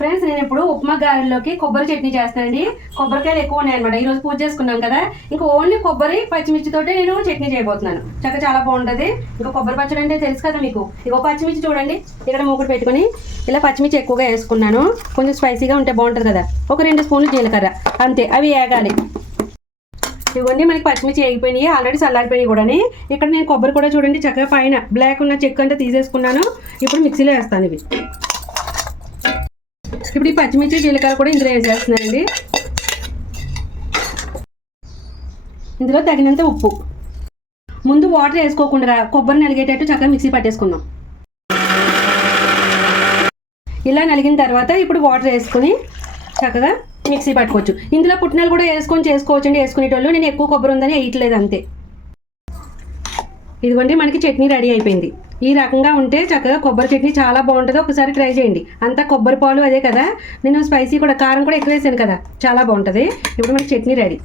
Friends నేను ఇప్పుడు ఉప్మా గారెల్లోకి కొబ్బరి చట్నీ చేస్తానండి. కొబ్బరికాయలు ఎక్కువ ఉన్నాయన్నమాట. ఈరోజు పూజ చేసుకున్నాం కదా, ఇంకా ఓన్లీ కొబ్బరి పచ్చిమిర్చితోటి నేను చట్నీ చేయబోతున్నాను. చాలా బాగుంటుంది. ఇంకా కొబ్బరి పచ్చడి అంటే తెలుసు కదా మీకు. ఇగో పచ్చిమిర్చి చూడండి, ఇక్కడ మూకుడు పెట్టుకుని ఇలా పచ్చిమిర్చి ఎక్కువగా వేసుకున్నాను. కొంచెం స్పైసీగా ఉంటే బాగుంటుంది కదా. ఒక 2 స్పూన్లు జీలకర్ర అంతే, అవి వేగాలి. ఇవన్నీ మనకి పచ్చిమిర్చి వేగిపోయినాయి, ఆల్రెడీ చల్లారిపోయినాయి కూడా. ఇక్కడ నేను కొబ్బరి కూడా చూడండి చక్కగా పైన బ్లాక్ ఉన్న చెక్కు అంతా తీసేసుకున్నాను. ఇప్పుడు మిక్సీలో వేస్తాను ఇవి. ఇప్పుడు ఈ పచ్చిమిర్చి జీలకర్ర కూడా ఇందులో వేసేస్తున్నానండి. ఇందులో తగినంత ఉప్పు. ముందు వాటర్ వేసుకోకుండా కొబ్బరి నలిగేటట్టు చక్కగా మిక్సీ పట్టేసుకుందాం. ఇలా నలిగిన తర్వాత ఇప్పుడు వాటర్ వేసుకుని చక్కగా మిక్సీ పట్టుకోవచ్చు. ఇందులో పుట్నాలు కూడా వేసుకొని చేసుకోవచ్చు అండి, వేసుకునేటోళ్ళు. నేను ఎక్కువ కొబ్బరి ఉందని వేయట్లేదు అంతే. ఇదిగోండి మనకి చట్నీ రెడీ అయిపోయింది. ఈ రకంగా ఉంటే చక్కగా కొబ్బరి చట్నీ చాలా బాగుంటుంది. ఒకసారి ట్రై చేయండి. అంతా కొబ్బరి పాలు అదే కదా, నేను స్పైసీ కూడా కారం కూడా ఎక్కువ వేసాను కదా, చాలా బాగుంటుంది. ఇప్పుడు మనకి చట్నీ రెడీ.